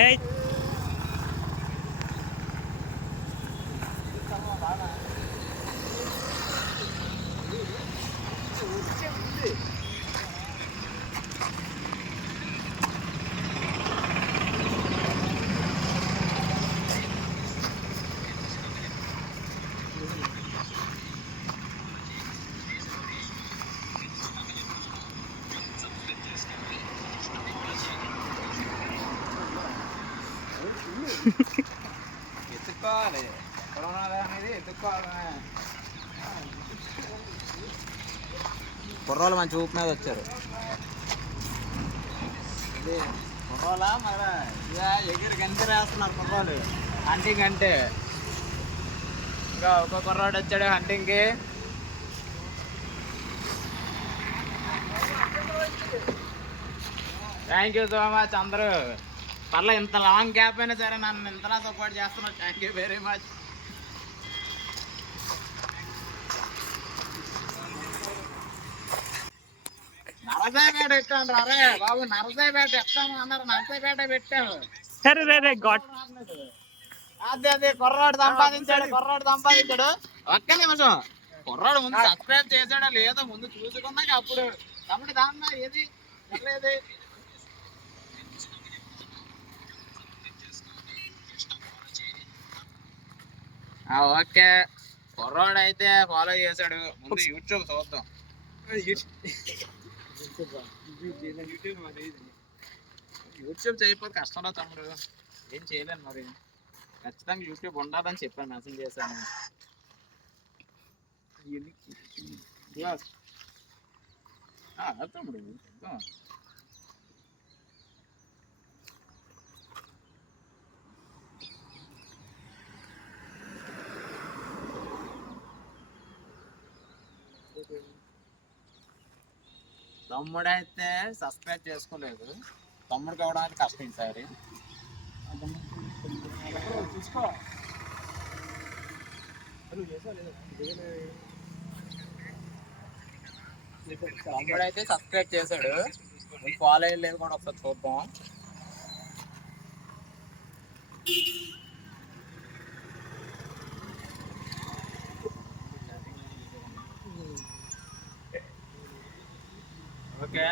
ఏయ్ ఎత్తుకోవాలి కరోనా అనేది ఎత్తుకోవాలి. కుర్రోళ్ళు మంచి ఊపు మీద వచ్చారు. కుర్రోలా మరి ఎగిరి గంతి వేస్తున్నారు కుర్రోలు హంటింగ్ అంటే. ఇంకా ఒక కుర్రోడు వచ్చాడు హంటింగ్కి. థ్యాంక్ యూ సో మచ్ అందరూ. పర్లే ఇంత లాంగ్ గ్యాప్ అయినా సరే నన్ను ఇంతలా సపోర్ట్ చేస్తున్నారు. Thank you very much. Narasaipeta పెట్టాను అరే బాబు, నరసాయిపేట ఎత్తాము అన్నారు, నరసాయిపేట పెట్టాము. అదే అదే కుర్రాడు సంపాదించాడు. ఒక్క నిమిషం, కుర్రాడు ముందు సబ్స్క్రైబ్ చేశాడా లేదో ముందు చూసుకున్నాక అప్పుడు తమ్ముడు దాన్నా ఏది వెళ్ళేది. ఓకే, కుర్రాడు అయితే ఫాలో చేశాడు. ముందు యూట్యూబ్ చూద్దాం. యూట్యూబ్ చేయకపోతే కష్టంలో తమ్ముడు, ఏం చేయలేను మరి. ఖచ్చితంగా యూట్యూబ్ ఉండాలని చెప్పాను, మెసేజ్ చేశాను. తమ్ముడు తమ్ముడైతే సబ్స్క్రైబ్ చేసుకోలేదు. తమ్ముడు కావడానికి కష్టం ఈసారి. తమ్ముడైతే సబ్స్క్రైబ్ చేశాడు, ఫాలో అయ్యలేదు కూడా ఒకసారి చూద్దాం. ఓకే,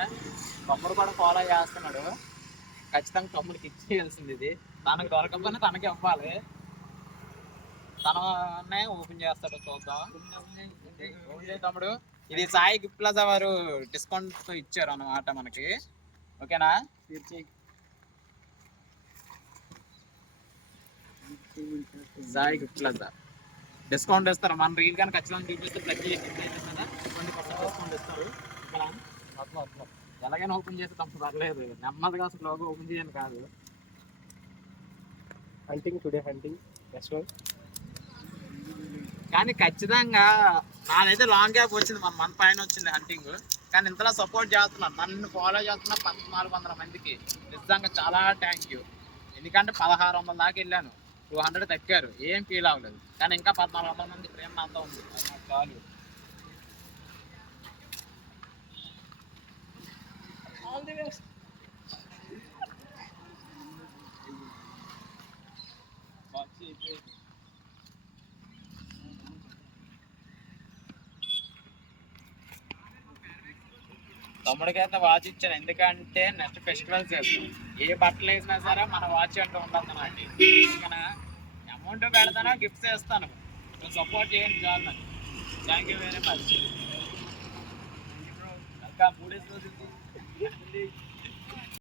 తమ్ముడు కూడా ఫాలో చేస్తున్నాడు. ఖచ్చితంగా తమ్ముడికి ఇచ్చేయాల్సింది ఇది. తనకు దొరకకపోయినా తనకి ఇవ్వాలి. తననే ఓపెన్ చేస్తాడు, చూద్దాం. తమ్ముడు ఇది సాయి గిఫ్ట్ ప్లాజా వారు డిస్కౌంట్ ఇచ్చారు అన్నమాట మనకి. ఓకేనా, సాయి గిఫ్ట్ ప్లాజా డిస్కౌంట్ ఇస్తారు. మన రీల్ కానీ ఖచ్చితంగా చూపిస్తే ప్రతి 20% డిస్కౌంట్ ఇస్తారు. ఎలాగైనా ఓపెన్ చేస్తే తప్పు పర్లేదు, నెమ్మదిగా స్లోగా ఓపెన్ చేయను కాదు. హంటింగ్ టుడే హంటింగ్ కానీ ఖచ్చితంగా నాదైతే లాంగ్ గ్యాప్ వచ్చింది, మన పైన వచ్చింది హంటింగ్. కానీ ఇంతలా సపోర్ట్ చేస్తున్నారు, నన్ను ఫాలో చేస్తున్న 1400 మందికి నిజంగా చాలా థ్యాంక్ యూ. ఎందుకంటే 1600 దాకా వెళ్ళాను, 200 తగ్గారు, ఏం ఫీల్ అవ్వలేదు. కానీ ఇంకా 1400 మంది ప్రేమ అంతా ఉంది, నాకు చాలు. తమ్ముడికైతే వాచ్ ఇచ్చాను, ఎందుకంటే నెక్స్ట్ ఫెస్టివల్స్ ఏ బట్టలు వేసినా సరే మన వాచ్ అంటూ ఉంటుంది నాకు. అందుకని అమౌంట్ పెడతాను, గిఫ్ట్స్ ఇస్తాను, సపోర్ట్ చేయండి చాలు నాకు. Thank you very much.